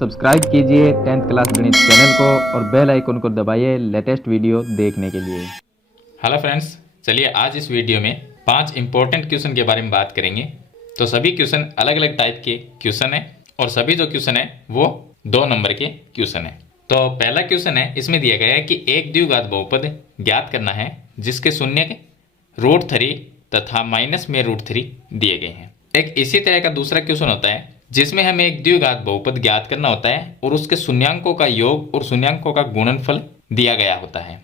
Subscribe कीजिए 10th class गणित channel को और बेल आइकन को दबाइए लेटेस्ट वीडियो देखने के लिए। हेलो फ्रेंड्स, चलिए आज इस वीडियो में 5 इंपॉर्टेंट क्वेश्चन के बारे में बात करेंगे। तो सभी क्वेश्चन अलग अलग टाइप के क्वेश्चन हैं और सभी जो क्वेश्चन है वो 2 नंबर के क्वेश्चन है। तो पहला क्वेश्चन है, इसमें दिया गया है कि एक द्विघात बहुपद ज्ञात करना है जिसके शून्य √3 तथा माइनस में √3 दिए गए हैं। एक इसी तरह का दूसरा क्वेश्चन होता है जिसमें हमें एक द्विघात बहुपद ज्ञात करना होता है और उसके शून्यांकों का योग और शून्यांकों का गुणनफल दिया गया होता है।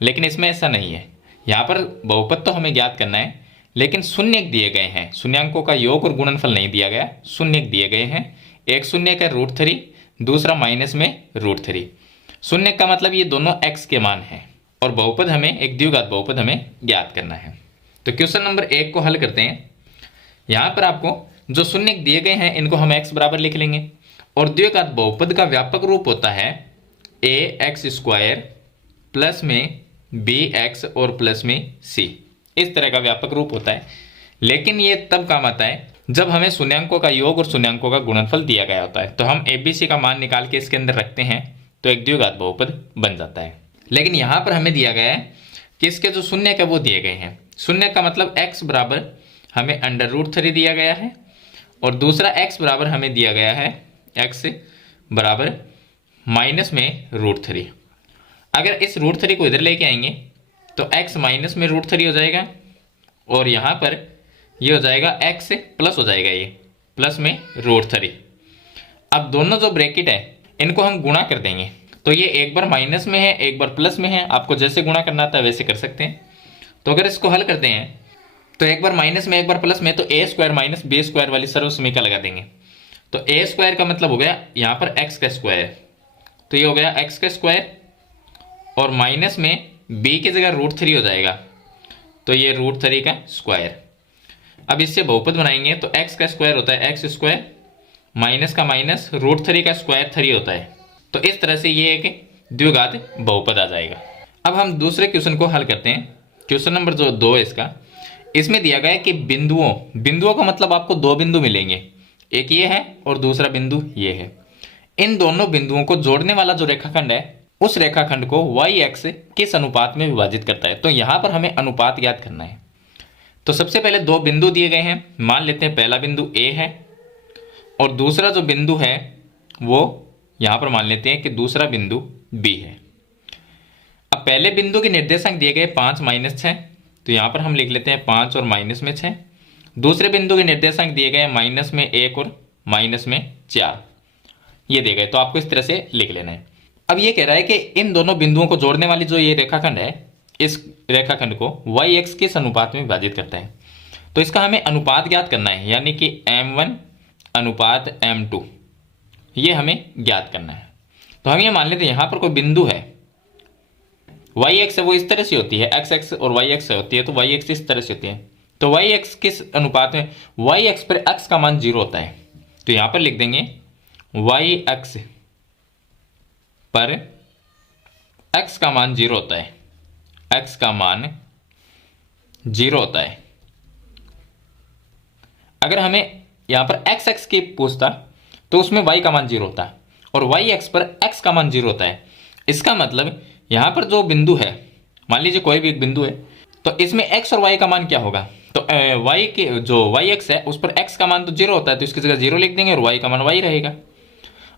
लेकिन इसमें ऐसा नहीं है, यहाँ पर बहुपद तो हमें ज्ञात करना है लेकिन शून्यक दिए गए हैं, शून्यांकों का योग और गुणनफल नहीं दिया गया, शून्यक दिए गए हैं। एक शून्य का √3, दूसरा माइनस में √3। शून्य का मतलब ये दोनों x के मान हैं और बहुपद हमें एक द्विघात बहुपद हमें ज्ञात करना है। तो क्वेश्चन नंबर 1 को हल करते हैं। यहाँ पर आपको जो शून्य दिए गए हैं इनको हम x बराबर लिख लेंगे और द्विघात बहुपद का व्यापक रूप होता है ax² प्लस में bx और प्लस में c। इस तरह का व्यापक रूप होता है, लेकिन ये तब काम आता है जब हमें शून्यांकों का योग और शून्यांकों का गुणनफल दिया गया होता है। तो हम abc का मान निकाल के इसके अंदर रखते हैं तो एक द्विघात बहुपद बन जाता है। लेकिन यहाँ पर हमें दिया गया है कि इसके जो शून्य का वो दिए गए हैं। शून्य का मतलब x बराबर हमें √3 दिया गया है और दूसरा x बराबर हमें दिया गया है x बराबर माइनस में √3। अगर इस √3 को इधर लेके आएंगे तो x माइनस में √3 हो जाएगा और यहाँ पर ये हो जाएगा x प्लस हो जाएगा, ये प्लस में √3। अब दोनों जो ब्रैकेट है इनको हम गुणा कर देंगे तो ये एक बार माइनस में है एक बार प्लस में है। आपको जैसे गुणा करना आता है वैसे कर सकते हैं। तो अगर इसको हल करते हैं तो एक बार माइनस में एक बार प्लस में, तो a² माइनस b² वाली सर्वसमीका लगा देंगे। तो a² का मतलब हो गया यहाँ पर x का स्क्वायर, तो ये हो गया x का स्क्वायर और माइनस में b की जगह √3 हो जाएगा तो ये √3 का स्क्वायर। अब इससे बहुपद बनाएंगे तो x का स्क्वायर होता है x² माइनस का माइनस √3 का स्क्वायर 3 होता है। तो इस तरह से ये एक द्विघात बहुपद आ जाएगा। अब हम दूसरे क्वेश्चन को हल करते हैं। क्वेश्चन नंबर जो 2 है इसमें दिया गया है कि बिंदुओं का मतलब आपको 2 बिंदु मिलेंगे, एक ये है और दूसरा बिंदु ये है। इन दोनों बिंदुओं को जोड़ने वाला जो रेखाखंड है उस रेखाखंड को y-अक्ष किस अनुपात में विभाजित करता है। तो यहाँ पर हमें अनुपात ज्ञात करना है। तो सबसे पहले 2 बिंदु दिए गए हैं, मान लेते हैं पहला बिंदु a है और दूसरा जो बिंदु है वो यहाँ पर मान लेते हैं कि दूसरा बिंदु b है। अब पहले बिंदु के निर्देशांक दिए गए 5 - 6, तो यहाँ पर हम लिख लेते हैं 5 और माइनस में 6। दूसरे बिंदु के निर्देशांक दिए गए माइनस में 1 और माइनस में 4, ये दिए गए। तो आपको इस तरह से लिख लेना है। अब ये कह रहा है कि इन दोनों बिंदुओं को जोड़ने वाली जो ये रेखाखंड है इस रेखाखंड को y-अक्ष किस अनुपात में विभाजित करता है। तो इसका हमें अनुपात ज्ञात करना है, यानी कि m1 अनुपात m2, ये हमें ज्ञात करना है। तो हम ये मान लेते हैं यहाँ पर कोई बिंदु है, y-अक्ष वो इस तरह से होती है, x-अक्ष और y-अक्ष होती है, तो y-अक्ष इस तरह से होती है। तो y-अक्ष किस अनुपात में, y-अक्ष पर x का मान 0 होता है। तो यहाँ पर लिख देंगे y-अक्ष पर x का मान 0 होता है, x का मान 0 होता है। अगर हमें यहाँ पर x-अक्ष की पूछता तो उसमें y का मान 0 होता है और y-अक्ष पर x का मान 0 होता है। इसका मतलब यहाँ पर जो बिंदु है, मान लीजिए कोई भी एक बिंदु है, तो इसमें x और y का मान क्या होगा। तो y के जो y-अक्ष है उस पर x का मान तो 0 होता है, तो इसकी जगह 0 लिख देंगे और y का मान y रहेगा।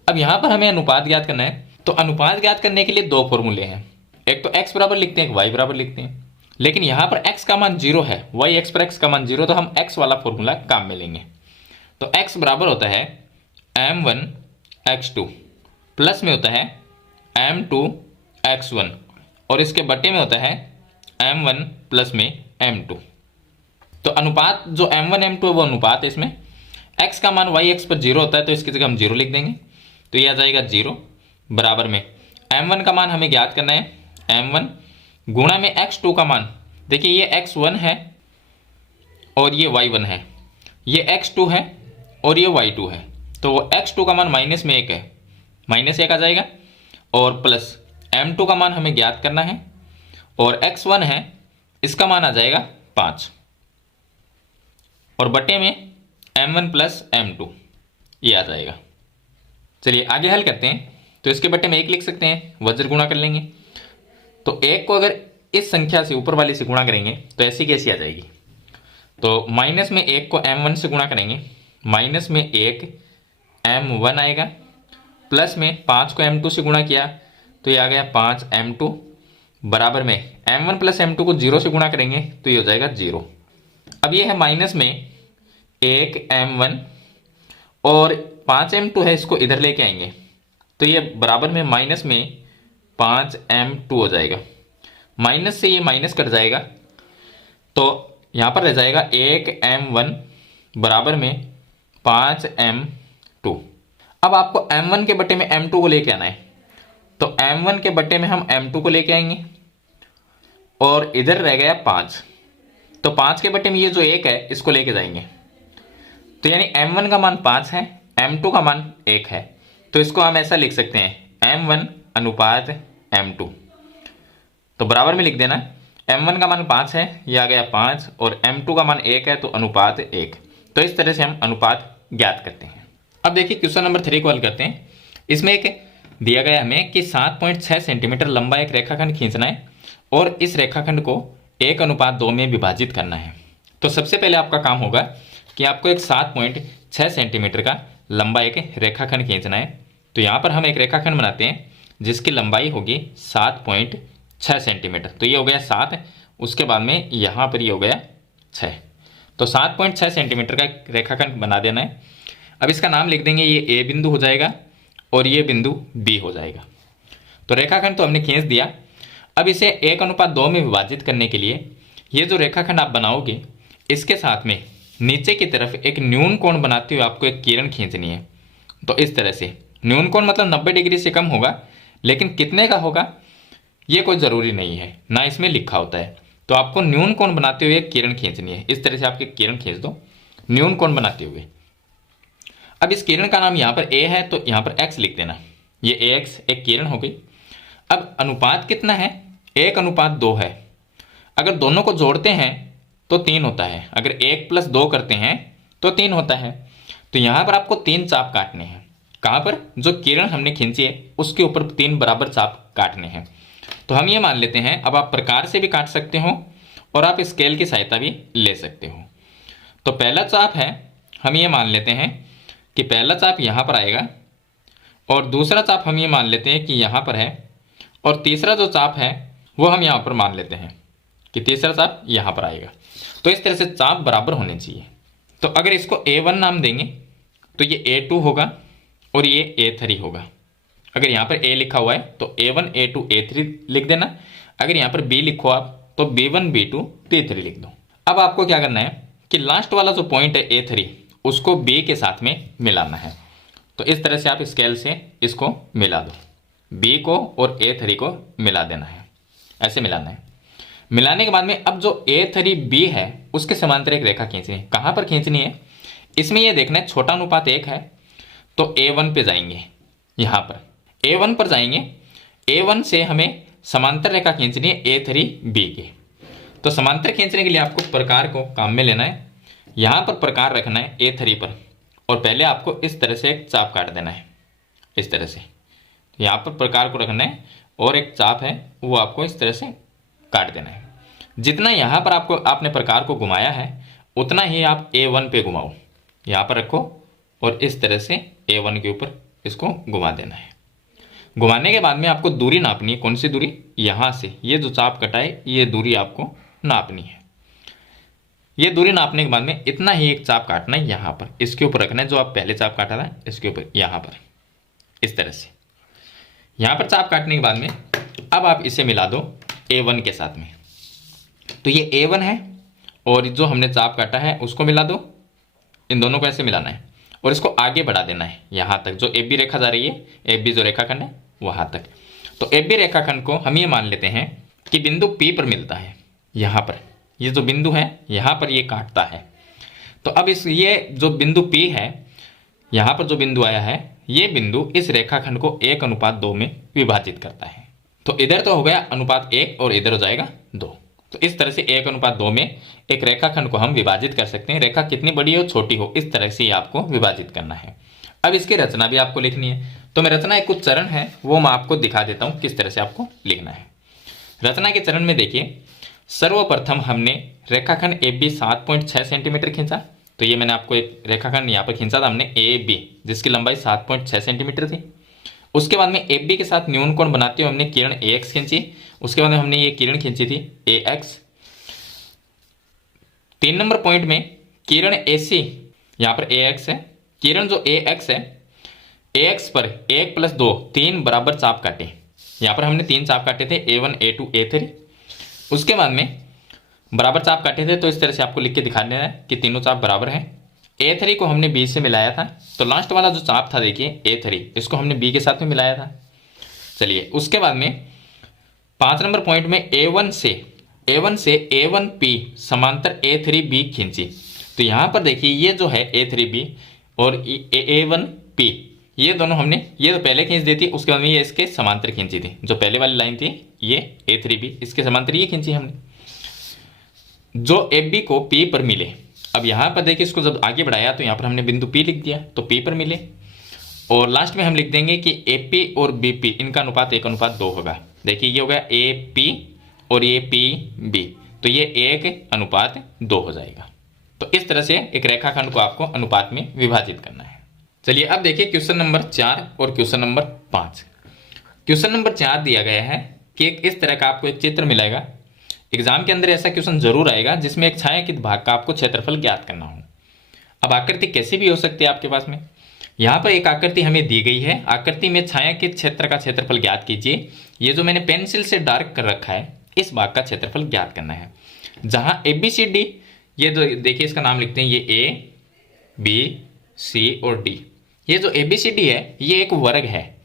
अब यहाँ पर हमें अनुपात ज्ञात करना है। तो अनुपात ज्ञात करने के लिए 2 फॉर्मूले हैं, एक तो x बराबर लिखते हैं, एक y बराबर लिखते हैं। लेकिन यहाँ पर x का मान 0 है, y-अक्ष पर x का मान 0, तो हम x वाला फॉर्मूला काम में लेंगे। तो x बराबर होता है m1x2 प्लस में होता है m2x1 और इसके बटे में होता है m1 प्लस में m2। तो अनुपात जो m1 m2 है वो अनुपात है, इसमें x का मान y-अक्ष पर 0 होता है तो इसकी जगह हम 0 लिख देंगे। तो ये आ जाएगा 0 बराबर में m1 का मान हमें ज्ञात करना है, m1 गुणा में x2 का मान। देखिए ये x1 है और ये y1 है, ये x2 है और ये y2 है। तो वो x2 का मान माइनस में 1 है, -1 आ जाएगा और प्लस m2 का मान हमें ज्ञात करना है और x1 है इसका मान आ जाएगा 5 और बटे में m1 प्लस m2 ये आ जाएगा। चलिए आगे हल करते हैं। तो इसके बट्टे में 1 लिख सकते हैं, वज्र गुणा कर लेंगे। तो 1 को अगर इस संख्या से ऊपर वाली से गुणा करेंगे तो ऐसी कैसी आ जाएगी। तो माइनस में 1 को m1 से गुणा करेंगे, माइनस में 1 m1 आएगा, प्लस में 5 को m2 से गुणा किया तो ये आ गया 5 m2, बराबर में m1 प्लस m2 को 0 से गुणा करेंगे तो ये हो जाएगा 0। अब ये है माइनस में 1 m1 और 5 m2 है, इसको इधर लेके आएंगे तो ये बराबर में माइनस में 5 m2 हो जाएगा। माइनस से ये माइनस कट जाएगा तो यहाँ पर रह जाएगा 1 m1 बराबर में 5 m2। अब आपको m1 के बट्टे में m2 को लेके आना है, तो m1 के बट्टे में हम m2 को लेके आएंगे और इधर रह गया 5, तो 5 के बट्टे में ये जो 1 है इसको लेके जाएंगे, तो यानी m1 का मान 5 है, m2 का मान 1 है। तो इसको हम ऐसा लिख सकते हैं m1 अनुपात m2। तो बराबर में लिख देना, m1 का मान 5 है, ये आ गया 5, और m2 का मान 1 है तो अनुपात 1। तो इस तरह से हम अनुपात ज्ञात करते हैं। अब देखिए क्वेश्चन नंबर 3 को हल करते हैं। इसमें एक दिया गया हमें कि 7.6 सेंटीमीटर लंबा एक रेखाखंड खींचना है और इस रेखाखंड को 1:2 में विभाजित करना है। तो सबसे पहले आपका काम होगा कि आपको एक 7.6 सेंटीमीटर का लंबा एक रेखाखंड खींचना है। तो यहाँ पर हम एक रेखाखंड बनाते हैं जिसकी लंबाई होगी 7.6 सेंटीमीटर। तो ये हो गया 7, उसके बाद में यहाँ पर ये हो गया 6। तो 7.6 सेंटीमीटर का एक रेखाखंड बना देना है। अब इसका नाम लिख देंगे, ये ए बिंदु हो जाएगा और ये बिंदु बी हो जाएगा। तो रेखाखंड तो हमने खींच दिया। अब इसे 1:2 में विभाजित करने के लिए ये जो रेखाखंड आप बनाओगे इसके साथ में नीचे की तरफ एक न्यून कोण बनाते हुए आपको एक किरण खींचनी है। तो इस तरह से न्यून कोण मतलब 90 डिग्री से कम होगा, लेकिन कितने का होगा ये कोई ज़रूरी नहीं है, ना इसमें लिखा होता है। तो आपको न्यून कोण बनाते हुए एक किरण खींचनी है। इस तरह से आपकी किरण खींच दो न्यून कोण बनाते हुए। अब इस किरण का नाम यहाँ पर ए है तो यहाँ पर x लिख देना, ये ax एक किरण हो गई। अब अनुपात कितना है, 1:2 है। अगर दोनों को जोड़ते हैं तो 3 होता है, अगर 1 + 2 करते हैं तो 3 होता है। तो यहाँ पर आपको 3 चाप काटने हैं। कहाँ पर, जो किरण हमने खींची है उसके ऊपर 3 बराबर चाप काटने हैं। तो हम ये मान लेते हैं, अब आप प्रकार से भी काट सकते हो और आप स्केल की सहायता भी ले सकते हो। तो पहला चाप है, हम ये मान लेते हैं कि पहला चाप यहाँ पर आएगा, और दूसरा चाप हम ये मान लेते हैं कि यहाँ पर है, और तीसरा जो चाप है वो हम यहाँ पर मान लेते हैं कि तीसरा चाप यहाँ पर आएगा। तो इस तरह से चाप बराबर होने चाहिए। तो अगर इसको A1 नाम देंगे तो ये A2 होगा और ये A3 होगा। अगर यहाँ पर A लिखा हुआ है तो A1 A2 A3 लिख देना। अगर यहाँ पर B लिखो आप तो B1 B2 T3 लिख दो। अब आपको क्या करना है कि लास्ट वाला जो पॉइंट है A3 उसको B के साथ में मिलाना है। तो इस तरह से आप स्केल से इसको मिला दो, B को और A3 को मिला देना है, ऐसे मिलाना है। मिलाने के बाद में अब जो A3B है उसके समांतर एक रेखा खींचनी है। कहाँ पर खींचनी है, इसमें ये देखना है छोटा अनुपात 1 है तो A1 पे जाएंगे, यहाँ पर A1 पर जाएंगे। A1 से हमें समांतर रेखा खींचनी है A3B के। तो समांतर खींचने के लिए आपको प्रकार को काम में लेना है, यहाँ पर प्रकार रखना है A3 पर, और पहले आपको इस तरह से एक चाप काट देना है, इस तरह से। यहाँ पर प्रकार को रखना है और एक चाप है वो आपको इस तरह से काट देना है। जितना यहाँ पर आपने प्रकार को घुमाया है उतना ही आप A1 पे घुमाओ, यहाँ पर रखो और इस तरह से A1 के ऊपर इसको घुमा देना है। घुमाने के बाद में आपको दूरी नापनी है। कौन सी दूरी, यहाँ से ये जो चाप कटा है ये दूरी आपको नापनी है। ये दूरी नापने के बाद में इतना ही एक चाप काटना है, यहाँ पर इसके ऊपर रखना है जो आप पहले चाप काटा था इसके ऊपर, यहाँ पर इस तरह से। यहाँ पर चाप काटने के बाद में अब आप इसे मिला दो A1 के साथ में। तो ये A1 है और जो हमने चाप काटा है उसको मिला दो, इन दोनों को ऐसे मिलाना है और इसको आगे बढ़ा देना है यहाँ तक, जो AB रेखा जा रही है, AB जो रेखाखंड है वहाँ तक। तो AB रेखाखंड को हम ये मान लेते हैं कि बिंदु P पर मिलता है। यहाँ पर ये जो बिंदु है यहाँ पर ये काटता है। तो अब ये जो बिंदु P है, यहाँ पर जो बिंदु आया है, ये बिंदु इस रेखाखंड को 1:2 में विभाजित करता है। तो इधर तो हो गया अनुपात 1 और इधर हो जाएगा 2। तो इस तरह से 1:2 में एक रेखाखंड को हम विभाजित कर सकते हैं। रेखा कितनी बड़ी हो छोटी हो, इस तरह से आपको विभाजित करना है। अब इसकी रचना भी आपको लिखनी है, तो मैं रचना एक कुछ चरण है वो मैं आपको दिखा देता हूं किस तरह से आपको लिखना है। रचना के चरण में देखिए, सर्वप्रथम हमने रेखाखंड ए बी 7.6 सेंटीमीटर खींचा। तो ये मैंने आपको एक रेखाखंड यहाँ पर खींचा था हमने ए बी, जिसकी लंबाई 7.6 सेंटीमीटर थी। उसके बाद में ए बी के साथ न्यून कोण बनाते हुए हमने किरण ए एक्स खींची। उसके बाद में हमने ये किरण खींची थी ए एक्स। 3 नंबर पॉइंट में किरण ए सी, यहाँ पर ए एक्स है, किरण जो ए एक्स है, ए एक्स पर 1 + 2 3 बराबर चाप काटे। यहाँ पर हमने 3 चाप काटे थे, A1 A2 A3। उसके बाद में बराबर चाप काटे थे, तो इस तरह से आपको लिख के दिखा देना है कि तीनों चाप बराबर हैं। A3 को हमने B से मिलाया था, तो लास्ट वाला जो चाप था देखिए A3, इसको हमने B के साथ में मिलाया था। चलिए उसके बाद में 5 नंबर पॉइंट में A1 से A1P समांतर A3B खींची। तो यहाँ पर देखिए ये जो है A3B और A1P, ये दोनों हमने, ये तो पहले खींच दी थी, उसके बाद में ये इसके समांतर खींची थी। जो पहले वाली लाइन थी ये A3B, इसके समांतर ये खींची हमने, जो AB को P पर मिले। अब यहाँ पर देखिए इसको जब आगे बढ़ाया तो यहाँ पर हमने बिंदु P लिख दिया, तो P पर मिले। और लास्ट में हम लिख देंगे कि AP और BP इनका अनुपात 1:2 होगा। देखिए ये हो गया AP और ये PB, तो ये 1:2 हो जाएगा। तो इस तरह से एक रेखाखंड को आपको अनुपात में विभाजित करना है। चलिए अब देखिए क्वेश्चन नंबर 4 और क्वेश्चन नंबर 5। क्वेश्चन नंबर 4 दिया गया है कि इस तरह का आपको एक चित्र मिलेगा। एग्जाम के अंदर ऐसा क्वेश्चन जरूर आएगा जिसमें एक छायांकित भाग का आपको क्षेत्रफल ज्ञात करना हो। अब आकृति कैसी भी हो सकती है आपके पास में। यहाँ पर एक आकृति हमें दी गई है, आकृति में छायांकित क्षेत्र का क्षेत्रफल ज्ञात कीजिए। ये जो मैंने पेंसिल से डार्क कर रखा है, इस भाग का क्षेत्रफल ज्ञात करना है। जहाँ ABCD, ये जो देखिए इसका नाम लिखते हैं, ये A B C और D। ये जो ABCD है ये एक वर्ग है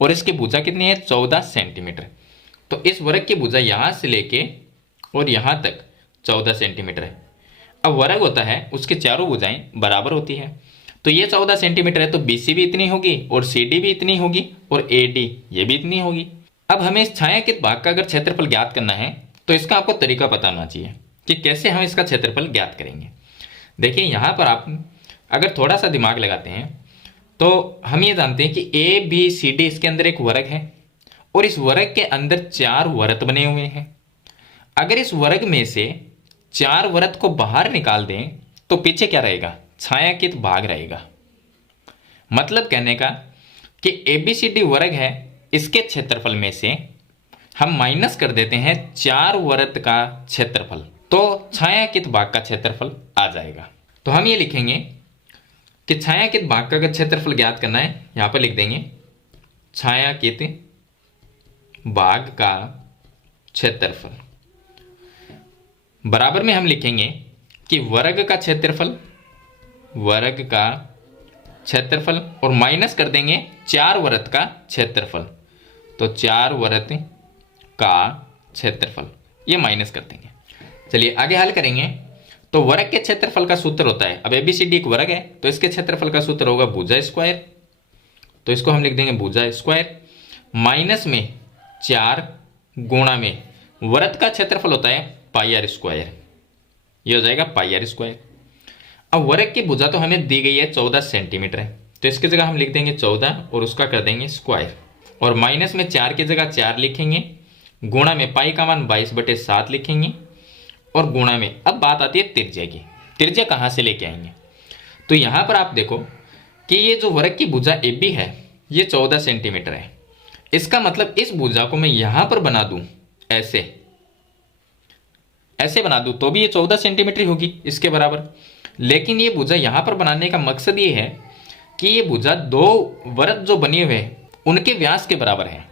और इसकी भुजा कितनी है, 14 सेंटीमीटर। तो इस वर्ग की भुजा यहाँ से लेके और यहाँ तक 14 सेंटीमीटर है। अब वर्ग होता है उसके चारों भुजाएं बराबर होती है, तो ये 14 सेंटीमीटर है, तो BC भी इतनी होगी और CD भी इतनी होगी और AD ये भी इतनी होगी। अब हमें इस छायांकित भाग का अगर क्षेत्रफल ज्ञात करना है तो इसका आपको तरीका पता होना चाहिए कि कैसे हम इसका क्षेत्रफल ज्ञात करेंगे। देखिए यहाँ पर आप अगर थोड़ा सा दिमाग लगाते हैं तो हम ये जानते हैं कि ABCD इसके अंदर एक वर्ग है और इस वर्ग के अंदर 4 वृत्त बने हुए हैं। अगर इस वर्ग में से 4 वृत्त को बाहर निकाल दें तो पीछे क्या रहेगा, छायांकित भाग रहेगा। मतलब कहने का कि ABCD वर्ग है, इसके क्षेत्रफल में से हम माइनस कर देते हैं 4 वृत्त का क्षेत्रफल, तो छायांकित भाग का क्षेत्रफल आ जाएगा। तो हम ये लिखेंगे कि छायांकित भाग का अगर क्षेत्रफल ज्ञात करना है, यहां पर लिख देंगे छायांकित भाग का क्षेत्रफल बराबर में हम लिखेंगे कि वर्ग का क्षेत्रफल और माइनस कर देंगे 4 वृत्त का क्षेत्रफल, तो 4 वृत्त का क्षेत्रफल ये माइनस कर देंगे। चलिए आगे हल करेंगे। तो वर्ग के क्षेत्रफल का सूत्र होता है, अब ABCD एक वर्ग है तो इसके क्षेत्रफल का सूत्र होगा भुजा स्क्वायर, तो इसको हम लिख देंगे भुजा स्क्वायर माइनस में 4 गुणा में वृत्त का क्षेत्रफल होता है पाई आर स्क्वायर, ये हो जाएगा पाई आर स्क्वायर। अब वर्ग की भुजा तो हमें दी गई है 14 सेंटीमीटर है, तो इसकी जगह हम लिख देंगे 14 और उसका कर देंगे स्क्वायर, और माइनस में 4 की जगह 4 लिखेंगे, गुणा में पाई का मान 22/7 लिखेंगे, और गुणा में अब बात आती है त्रिज्या की। त्रिज्या कहाँ से लेके आएंगे, तो यहाँ पर आप देखो कि ये जो वर्ग की भुजा AB है ये 14 सेंटीमीटर है। इसका मतलब इस भुजा को मैं यहाँ पर बना दूं, ऐसे बना दूं तो भी ये 14 सेंटीमीटर होगी इसके बराबर। लेकिन ये भुजा यहाँ पर बनाने का मकसद ये है कि ये भुजा 2 वृत्त जो बने हुए हैं उनके व्यास के बराबर है।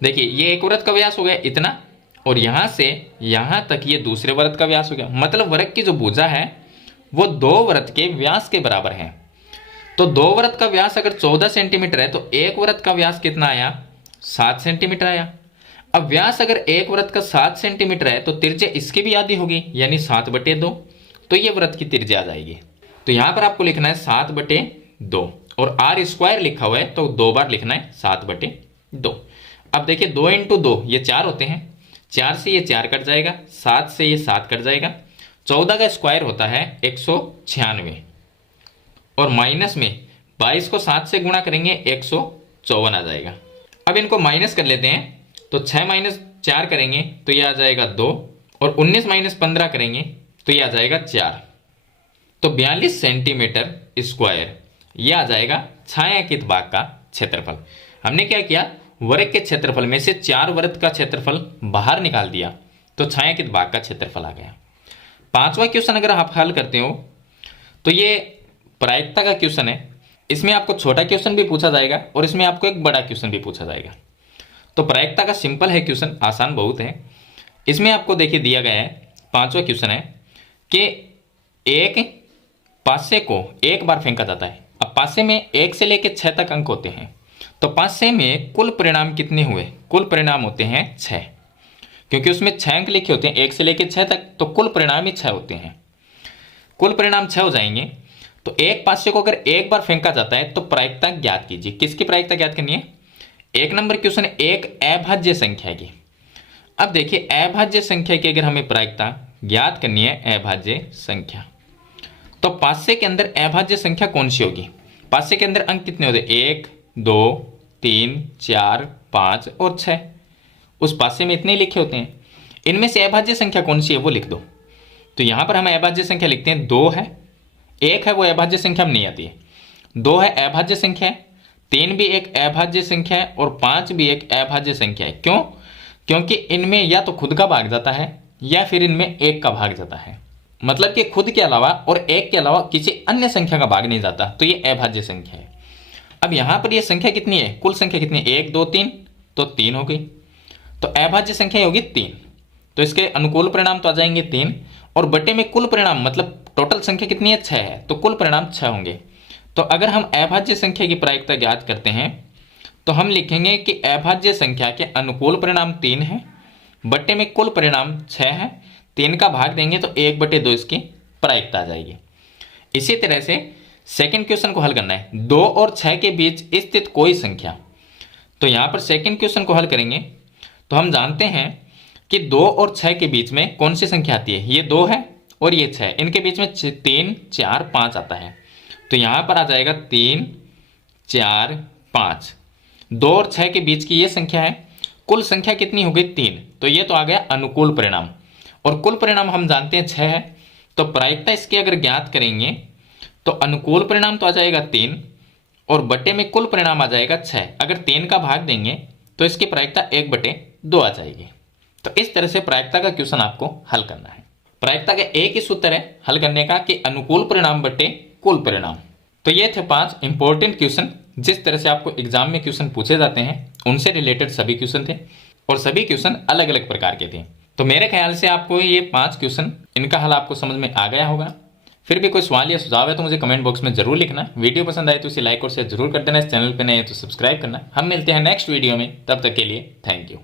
देखिए ये एक वृत्त का व्यास हो गया इतना, और यहाँ से यहाँ तक ये दूसरे वृत्त का व्यास हो गया। मतलब वर्ग की जो भुजा है वो 2 वृत्त के व्यास के बराबर है। तो 2 वृत्त का व्यास अगर 14 सेंटीमीटर है तो एक वृत्त का व्यास कितना आया, 7 सेंटीमीटर आया। अब व्यास अगर एक वृत्त का 7 सेंटीमीटर है तो त्रिज्या इसकी भी आधी होगी, यानी 7/2, तो ये वृत्त की त्रिज्या आ जाएगी। तो यहाँ पर आपको लिखना है 7/2, और आर स्क्वायर लिखा हुआ है तो 2 बार लिखना है 7/2। अब देखिए 2 × 2 ये 4 होते हैं, 4 से ये 4 कट जाएगा, 7 से ये 7 कट जाएगा, 14 का स्क्वायर होता है 196, और माइनस में 22 को 7 से गुणा करेंगे 154 आ जाएगा। अब इनको माइनस कर लेते हैं, तो 6 माइनस 4 करेंगे तो ये आ जाएगा 2, और 19 माइनस 15 करेंगे तो ये आ जाएगा 4। तो 42 सेंटीमीटर स्क्वायर ये आ जाएगा छायांकित भाग का क्षेत्रफल। हमने क्या किया, वर्ग के क्षेत्रफल में से 4 वर्ग का क्षेत्रफल बाहर निकाल दिया, तो छायांकित भाग का क्षेत्रफल आ गया। 5वां क्वेश्चन अगर आप हल करते हो तो ये प्रायिकता का क्वेश्चन है। इसमें आपको छोटा क्वेश्चन भी पूछा जाएगा और इसमें आपको एक बड़ा क्वेश्चन भी पूछा जाएगा। तो प्रायिकता का सिंपल है क्वेश्चन, आसान बहुत है। इसमें आपको देखिए दिया गया है, 5वां क्वेश्चन है कि एक पासे को एक बार फेंका जाता है। अब पासे में 1 से लेकर 6 तक अंक होते हैं, तो पासे में कुल परिणाम कितने हुए? कुल परिणाम होते हैं 6, क्योंकि उसमें 6 अंक लिखे होते हैं 1 से लेकर 6 तक, तो कुल परिणाम ही 6 होते हैं। कुल परिणाम 6 हो जाएंगे। तो एक पासे को अगर एक बार फेंका जाता है तो प्रायिकता ज्ञात कीजिए। किसकी प्रायिकता ज्ञात करनी है? 1 नंबर क्वेश्चन एक अभाज्य संख्या की। अब देखिए अभाज्य संख्या की अगर हमें प्रायिकता ज्ञात करनी है, अभाज्य संख्या, तो पासे के अंदर अभाज्य संख्या कौन सी होगी? पासे के अंदर अंक कितने होते हैं? 1 2 3 4 5 और 6। उस पासे में इतने ही लिखे होते हैं। इनमें से अभाज्य संख्या कौन सी है वो लिख दो। तो यहां पर हम अभाज्य संख्या लिखते हैं, 2 है, 1 है वो अभाज्य संख्या में नहीं आती है, 2 है अभाज्य संख्या है, 3 भी एक अभाज्य संख्या है और 5 भी एक अभाज्य संख्या है। क्यों? क्योंकि इनमें या तो खुद का भाग जाता है या फिर इनमें 1 का भाग जाता है। मतलब कि खुद के अलावा और 1 के अलावा किसी अन्य संख्या का भाग नहीं जाता, तो ये अभाज्य संख्या है। अब यहां पर ये संख्या कितनी है? कुल संख्या कितनी है? 1 2 3, तो 3 हो गई। तो अभाज्य संख्या होगी 3, तो इसके अनुकूल परिणाम तो आ जाएंगे 3, और बटे में कुल परिणाम मतलब टोटल संख्या कितनी है? 6 है, तो कुल परिणाम 6 होंगे। तो अगर हम अभाज्य संख्या की प्रायिकता ज्ञात करते हैं तो हम लिखेंगे कि अभाज्य संख्या के अनुकूल परिणाम 3 है, बटे में कुल परिणाम 6 है, 3 का भाग देंगे तो 1/2 इसकी प्रायिकता आ जाएगी। इसी तरह से सेकंड क्वेश्चन को हल करना है, 2 और 6 के बीच स्थित कोई संख्या। तो यहां पर सेकंड क्वेश्चन को हल करेंगे तो हम जानते हैं कि 2 और 6 के बीच में कौन सी संख्या आती है? ये 2 है और ये 6, इनके बीच में 3 4 5 आता है। तो यहां पर आ जाएगा 3 4 5। 2 और 6 के बीच की ये संख्या है, कुल संख्या कितनी हो गई? 3। तो ये तो आ गया अनुकूल परिणाम, और कुल परिणाम हम जानते हैं 6 है। तो प्रायिकता इसकी अगर ज्ञात करेंगे तो अनुकूल परिणाम तो आ जाएगा 3 और बटे में कुल परिणाम आ जाएगा 6। अगर 3 का भाग देंगे तो इसकी प्रायिकता 1/2 आ जाएगी। तो इस तरह से प्रायिकता का क्वेश्चन आपको हल करना है। प्रायिकता का एक ही सूत्र है हल करने का कि अनुकूल परिणाम बटे कुल परिणाम। तो ये थे 5 इंपॉर्टेंट क्वेश्चन। जिस तरह से आपको एग्जाम में क्वेश्चन पूछे जाते हैं उनसे रिलेटेड सभी क्वेश्चन थे, और सभी क्वेश्चन अलग अलग प्रकार के थे। तो मेरे ख्याल से आपको ये 5 क्वेश्चन, इनका हल आपको समझ में आ गया होगा। फिर भी कोई सवाल या सुझाव है तो मुझे कमेंट बॉक्स में जरूर लिखना। वीडियो पसंद आए तो इसे लाइक और शेयर जरूर कर देना। इस चैनल पर नए हैं तो सब्सक्राइब करना। हम मिलते हैं नेक्स्ट वीडियो में, तब तक के लिए थैंक यू।